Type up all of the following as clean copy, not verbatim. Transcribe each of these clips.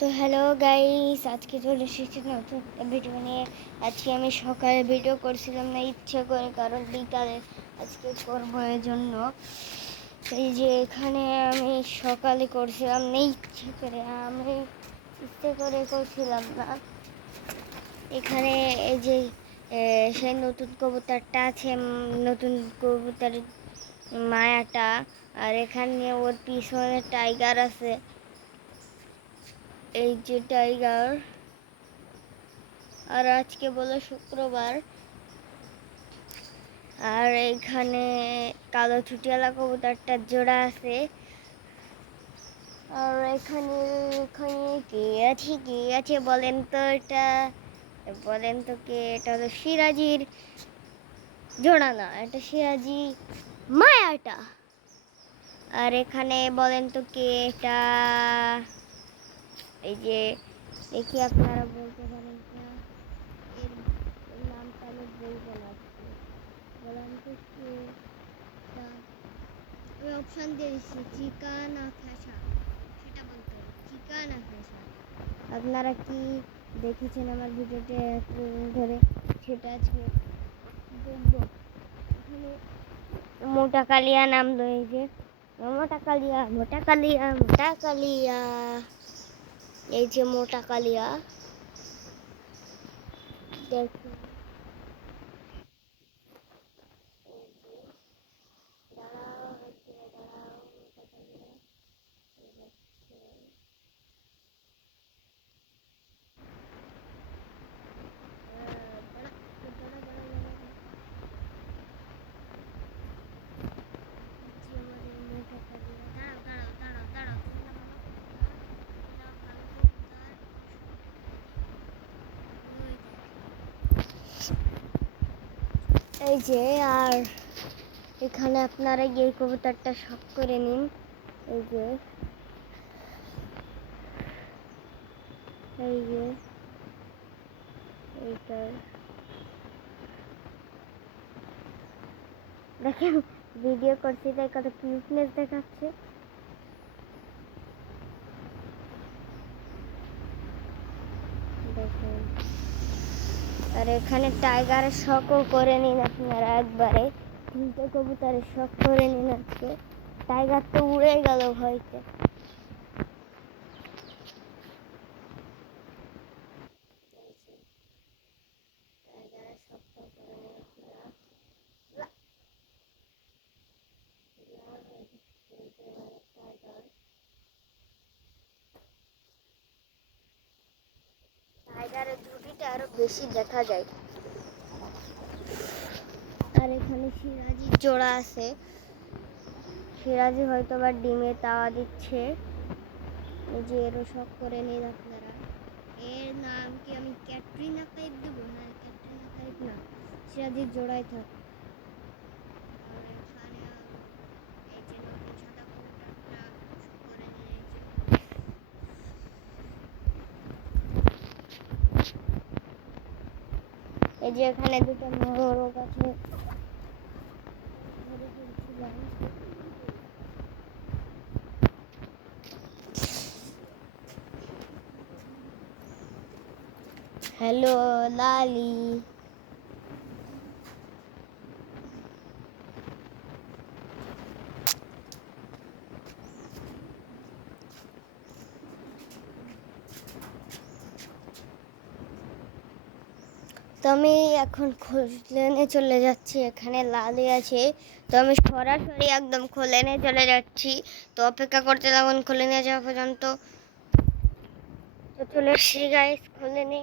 তো hello guys, আজকে চলে এসেছি নতুন একটা ভিডিও নিয়ে। আজকে আমি সকালে ভিডিও করছিলাম না ইচ্ছে করে, কারণ বিকালে আজকে করবো এই জন্য। এই যে এখানে আমি সকালে করছিলাম না ইচ্ছে করে, আমি ইচ্ছে করে করছিলাম না। এখানে এই যে সেই নতুন কবুতরটা আছে, নতুন কবুতর মায়াটা, আর এখানে ওর পিছনে টাইগার আছে। এই যে টাইগার। আর আজকে বলো শুক্রবার, আর এখানে কালো ছুটিয়ালা কবুতরটার জোড়া আছে। আর এখানে এখানে কে আছে বলেন তো? এটা হলো সিরাজির জোড়া, না এটা সিরাজি মায়াটা। আর এখানে বলেন তো কে এটা? এই যে দেখি, আপনারা বলতে পারেন না, এর নামটা আমি বলবো না। বলেন তো কে? আমি অপশান দিয়ে দিচ্ছি, চিকা না ফ্যাশা, সেটা বলতে হবে, চিকা না ফ্যাশা। আপনারা কি দেখেছেন আমার ভিডিওতে ধরে, সেটা আজকে দেখবো। এখানে মোটা কালিয়া নামলো, এই যে মোটা কালিয়া, মোটা কালিয়া, মোটা কালিয়া। এই যে মোটা কালিয়া, দেখুন। এই যে, আর এখানে আপনারা এই কবুতরটা শখ করে নিন। এই যে এই যে এইটার দেখেন, ভিডিও করছি তাই কত কিউটনেস দেখাচ্ছে। দেখেন, আর এখানে টাইগারের শখও করে নিন আপনারা একবারে। তিনটে কবুতরের শখ করে নিন আজকে। টাইগার তো উড়ে গেল ভয়তে। টাইগারের ঝুঁটিটা আরো বেশি দেখা যায়। আর এখানে সিরাজির জোড়া আছে। সিরাজি হয়তো বা ডিমে তাওয়া দিচ্ছে। এই যে এরও শখ করে নিন আপনারা। এর নাম কি আমি ক্যাটরিনা কাইফ দেবো? না, ক্যাটরিনা কাইফ না, সিরাজির জোড়াই থাক। আর এখানে এই যে নতুন সাদা কবুতরটা শখ করে নিন। এই যে এখানে দুটো মোরগ আছে। হ্যালো লালি। তো আমি এখন খোলেনে চলে যাচ্ছি, এখানে লালি আছে। তো আমি সরাসরি একদম খোলেনে চলে যাচ্ছি। তো অপেক্ষা করতে লাগুন খোলেনে যাওয়া পর্যন্ত। তো চলে এসছি গাইস খোলেনে।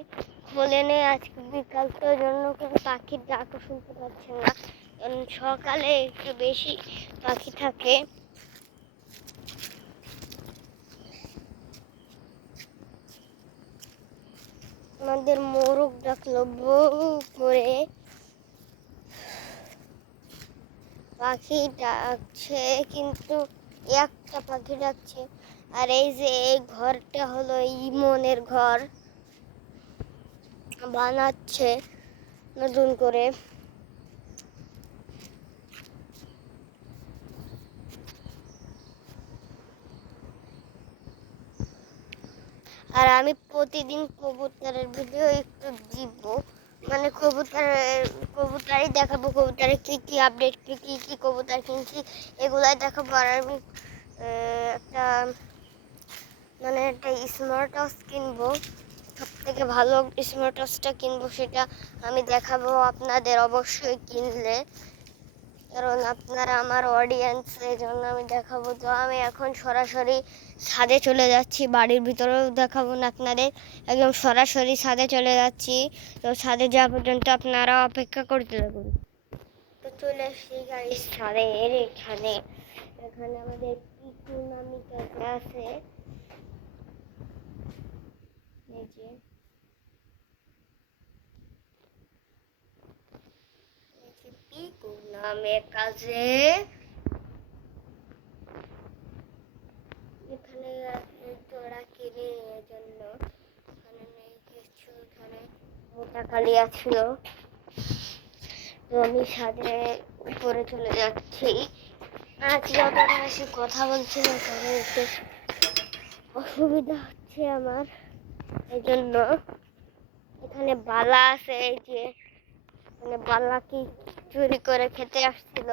খোলেনে আজকে বিকাল, তো জন্য কোনো পাখির ডাকও শুনতে পাচ্ছেন না, কারণ সকালে একটু বেশি পাখি থাকে। আমাদের মোরগ ডাকলো বউ করে, পাখি ডাকছে কিন্তু একটা পাখি ডাকছে। আর এই যে এই ঘরটা হলো ইমনের ঘর, বানাচ্ছে নতুন করে। আর আমি প্রতিদিন কবুতরের ভিডিও একটু দিব, মানে কবুতরই দেখাবো, কবুতরের কি কি আপডেট, কি কবুতর কিনছি এগুলাই দেখাবো। আর আমি একটা মানে একটা স্মার্ট ওয়াচ কিনবো, সব থেকে ভালো স্মার্ট ওয়াচটা কিনবো, সেটা আমি দেখাবো আপনাদের অবশ্যই কিনলে, কারণ আপনারা আমার অডিয়েন্স, এই জন্য আমি দেখাবো। তো আমি এখন সরাসরি ছাদে চলে যাচ্ছি, বাড়ির ভিতরেও দেখাবো না আপনাদের, একদম সরাসরি ছাদে চলে যাচ্ছি। তো ছাদে যাওয়া পর্যন্ত আপনারা অপেক্ষা করতে থাকুন। তো চলে আসছি গাড়ির ছাদের এখানে, এখানে আমাদের পিকু নামি কাকা আছে, এই যে পিকু নামে কাজে এখানে তোরা কিনে জন্য এখানে নেই কিছু, এখানে মোটা কালিয়া ছিল। তো আমি ছাদে উপরে চলে যাচ্ছি, আজ যতটা বেশি কথা বলছি না কারণ একটু অসুবিধা হচ্ছে আমার, এই জন্য। এখানে বালা আছে, এই যে মানে বালা কি চুরি করে খেতে আসছিল,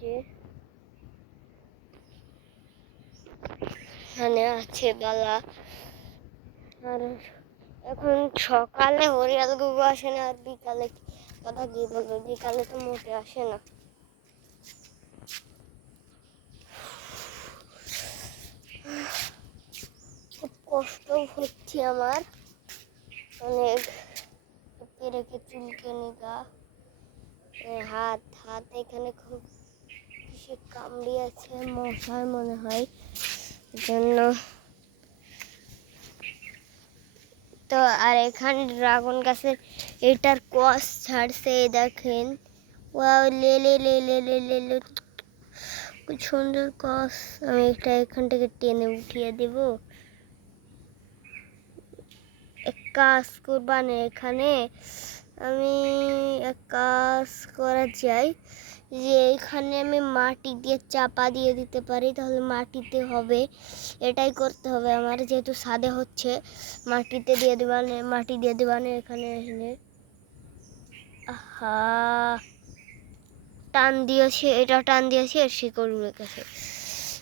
যে এখানে আছে বালা। আর এখন সকালে হরিয়াল গুগু আসে না, আর বিকালে কথা কি বলবো, বিকালে তো মোটে আসে না। খুব কষ্ট হচ্ছে আমার, অনেক পেরেকে চুলকে নিগা, হাত হাত এখানে খুব কিসে কামড়িয়েছে, মশার মনে হয়, জন্য। তো আর এখানে ড্রাগন গাছের এটার কস ছাড়ছে, দেখেন, ওয়াও, লে লে লে লে লে লে লে, খুব সুন্দর কস। আমি এটা এখান থেকে টেনে উঠিয়ে দেব। এক কাজ করবানে, এখানে আমি এক কাজ করা যায় যে এখানে আমি মাটি দিয়ে চাপা দিয়ে দিতে পারি, তাহলে মাটিতে হবে। এটাই করতে হবে আমার, যেহেতু ছাদে হচ্ছে, মাটিতে দিয়ে দেবানে, মাটি দিয়ে দেবানে এখানে এখানে। আহা, টান দিয়েছে, এটা টান দিয়েছে, আর শিকড় উড়ে গেছে।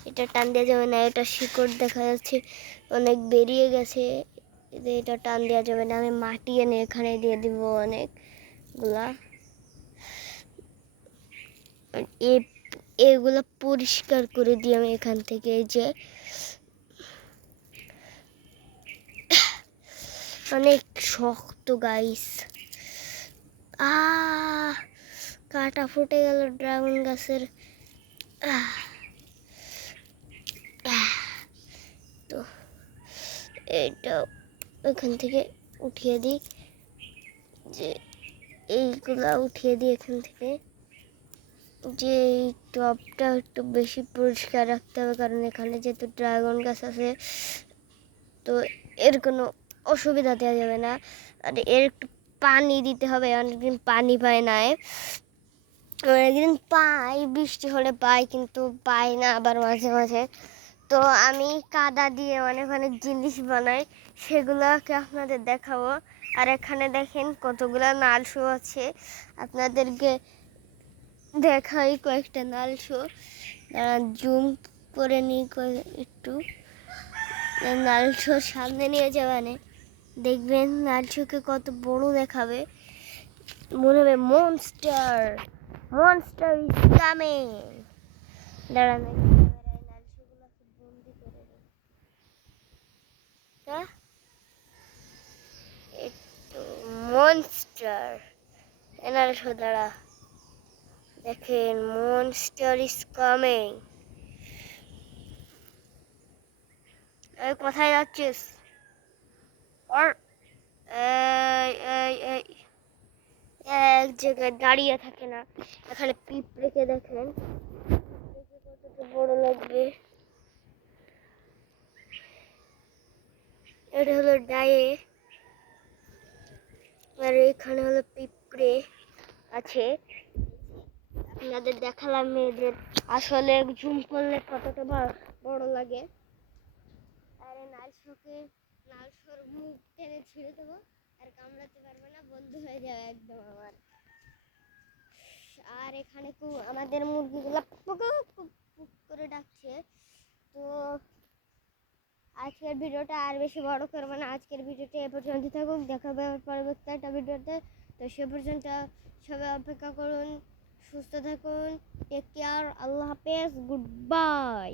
এটা টান দেওয়া যাবে না, এটা শিকড় দেখা যাচ্ছে অনেক বেরিয়ে গেছে, এটা টান দেওয়া যাবে না। আমি মাটি এনে এখানে দিয়ে দিব অনেকগুলা, এগুলো পরিষ্কার করে দিই আমি এখান থেকে। এই যে অনেক শক্ত গাইস, কাটা ফুটে গেল ড্রাগন গাছের। তো এটা এখান থেকে উঠিয়ে দিই, যে এইগুলা উঠিয়ে দিই এখান থেকে, যে এই টবটা একটু বেশি পরিষ্কার রাখতে হবে, কারণ এখানে যেহেতু ড্রাগন গাছ আছে, তো এর কোনো অসুবিধা দেওয়া যাবে না। আর এর একটু পানি দিতে হবে, অনেকদিন পানি পায় না, অনেকদিন পাই, বৃষ্টি হলে পাই, কিন্তু পাই না আবার মাঝে মাঝে। তো আমি কাদা দিয়ে অনেক অনেক জিনিস বানাই, সেগুলোকে আপনাদের দেখাবো। আর এখানে দেখেন কতগুলো নালশো আছে, আপনাদেরকে দেখাই কয়েকটা নালশো, জুম করে নিই একটু। নালশোর সামনে নিয়ে যাবানে দেখবেন নালশোকে কত বড় দেখাবে, মনে হবে মনস্টার, মনস্টার ইজ কামিং। দাঁড়ান, নালশোগুলোকে বন্দি করে দিই। একটু মনস্টার নালশো, দাঁড়া, দেখেন মনস্টার ইজ কামিং। কোথায় যাচ্ছিস? আর এক জায়গায় দাঁড়িয়ে থাকে না। এখানে পিঁপড়েকে দেখেন, কতটা বড় লাগবে। এটা হলো ডায়ে, আর এখানে হলো পিঁপড়ে আছে। আপনাদের দেখালাম মেয়েদের আসলে জুম করলে কতটা বড় লাগে। আরে নালসর মুখ টেনে ছিঁড়ে দেবো, আর কামড়াতে পারবে না, বন্ধ হয়ে যাবে একদম আমার। আর এখানে আমাদের মুরগিগুলো পুক পুক পুক করে ডাকছে। তো আজকের ভিডিওটা আর বেশি বড় করবো না, আজকের ভিডিওটা এ পর্যন্ত থাকুক, দেখা হবে পরবর্তী একটা ভিডিওতে। তো সে পর্যন্ত সবাই অপেক্ষা করুন, সুস্থ থাকুন, টেক কেয়ার, আল্লাহ হাফেজ, গুড বাই।